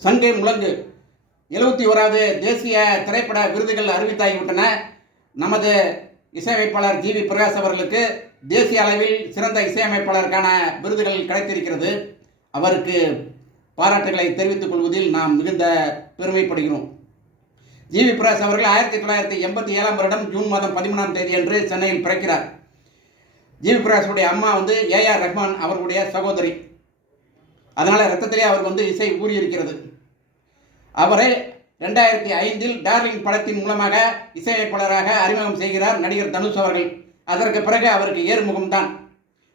சங்கை முழங்கு 71வது தேசிய திரைப்பட விருதுகள் அறிவித்தாகிவிட்டன. நமது இசையமைப்பாளர் ஜி.வி. பிரகாஷ் அவர்களுக்கு தேசிய அளவில் சிறந்த இசையமைப்பாளருக்கான விருதுகள் கிடைத்திருக்கிறது. அவருக்கு பாராட்டுகளை தெரிவித்துக் கொள்வதில் நாம் மிகுந்த பெருமைப்படுகிறோம். ஜி.வி. பிரகாஷ் அவர்கள் 1987 வருடம் ஜூன் மாதம் 13ஆம் தேதி அன்று சென்னையில் பிறக்கிறார். ஜி.வி. பிரகாஷுடைய அம்மா ஏ.ஆர். ரஹ்மான் அவர்களுடைய சகோதரி. அதனால் ரத்தத்திலே அவருக்கு இசை ஊறியிருக்கிறது. அவரை 2005 டார்லிங் படத்தின் மூலமாக இசையமைப்பாளராக அறிமுகம் செய்கிறார் நடிகர் தனுஷ் அவர்கள். அதற்கு பிறகு அவருக்கு ஏறுமுகம்தான்.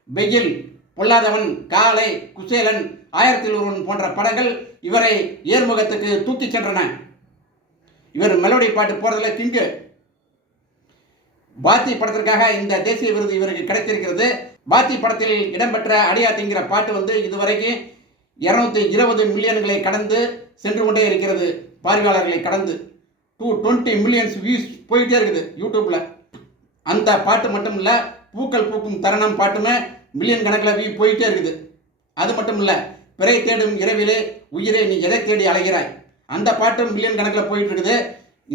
வெயில், பொல்லாதவன், காலை, குசேலன், 1001 போன்ற படங்கள் இவரை ஏர்முகத்துக்கு தூக்கி சென்றன. இவர் மெலோடி பாட்டு போறதுல கிங்கு. பாத்தி படத்திற்காக இந்த தேசிய விருது இவருக்கு கிடைத்திருக்கிறது. பாத்தி படத்தில் இடம்பெற்ற அடியாத்திங்கிற பாட்டு இதுவரைக்கும் 220 மில்லியன்களை கடந்து சென்று கொண்டே இருக்கிறது. பார்வையாளர்களை கடந்து 220 மில்லியன்ஸ் வியூஸ் போயிட்டே இருக்குது யூடியூப்ல. அந்த பாட்டு மட்டும் இல்லை, பூக்கள் பூக்கும் தருணம் பாட்டுமே மில்லியன் கணக்கில் வியூ போயிட்டே இருக்குது. அது மட்டும் இல்லை, பிறை தேடும் இரவிலே உயிரை நீ எதை தேடி அலைகிறாய், அந்த பாட்டும் மில்லியன் கணக்கில் போயிட்டு இருக்குது.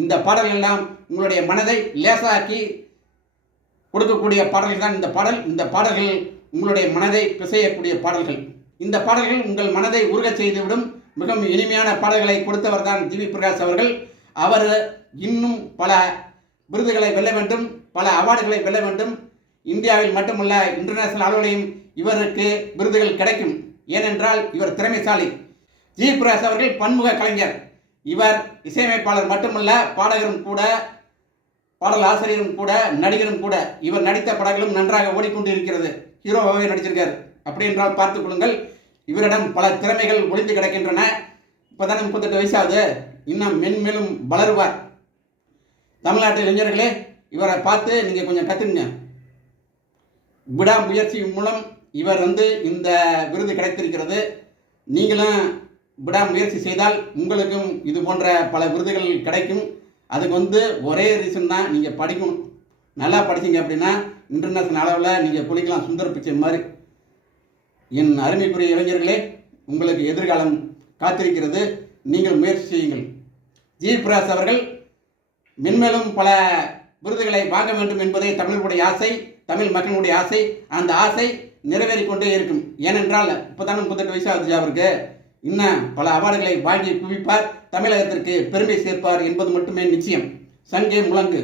இந்த பாடல்கள் எல்லாம் உங்களுடைய மனதை லேசாக்கி கொடுக்கக்கூடிய பாடல்கள் தான் இந்த பாடல். இந்த பாடல்கள் உங்களுடைய மனதை பிசையக்கூடிய பாடல்கள். இந்த பாடல்கள் உங்கள் மனதை உருகச் செய்துவிடும் மிகவும் இனிமையான பாடல்களை கொடுத்தவர் தான் ஜி.வி. பிரகாஷ் அவர்கள். அவர் இன்னும் பல விருதுகளை வெல்ல வேண்டும், பல அவார்டுகளை வெல்ல வேண்டும். இந்தியாவில் மட்டுமல்ல, இன்டர்நேஷனல் அளவிலையும் இவருக்கு விருதுகள் கிடைக்கும். ஏனென்றால் இவர் திறமைசாலி. ஜி.வி. பிரகாஷ் அவர்கள் பன்முக கலைஞர். இவர் இசையமைப்பாளர் மட்டுமல்ல, பாடகரும் கூட, பாடல் ஆசிரியரும் கூட, நடிகரும் கூட. இவர் நடித்த படங்களும் நன்றாக ஓடிக்கொண்டு இருக்கிறது. ஹீரோவாகவே நடிச்சிருக்கார். அப்படி என்றால் பார்த்துக் கொள்ளுங்கள். இவரிடம் பல திறமைகள் ஒளிந்து கிடக்கின்றன. இப்போதானே 38 வயசாகுது, இன்னும் மென்மேலும் வளருவார். தமிழ்நாட்டு இளைஞர்களே, இவரை பார்த்து நீங்கள் கொஞ்சம் கற்றுக்குங்க. விடாமுயற்சி மூலம் இவர் இந்த விருது கிடைத்திருக்கிறது. நீங்களும் விடாமுயற்சி செய்தால் உங்களுக்கும் இது போன்ற பல விருதுகள் கிடைக்கும். அதுக்கு ஒரே ரீசன் தான், நீங்கள் படிக்கணும். நல்லா படிச்சிங்க அப்படின்னா இன்டர்நேஷனல் அளவில் நீங்கள் குளிக்கலாம் சுந்தர் பிச்சை மாதிரி. என் அருமைக்குரிய இளைஞர்களே, உங்களுக்கு எதிர்காலம் காத்திருக்கிறது. நீங்கள் முயற்சி செய்யுங்கள். ஜி.வி. பிரகாஷ் அவர்கள் மென்மேலும் பல விருதுகளை வாங்க வேண்டும் என்பதே தமிழர்களுடைய ஆசை, தமிழ் மக்களுடைய ஆசை. அந்த ஆசை நிறைவேறிக்கொண்டே இருக்கும். ஏனென்றால் இப்போதானே 38 வயசாகுது அவருக்கு. இன்னும் பல அவார்டுகளை வாங்கி குவிப்பார். தமிழகத்திற்கு பெருமை சேர்ப்பார் என்பது மட்டுமே நிச்சயம். சங்கே முழங்கு.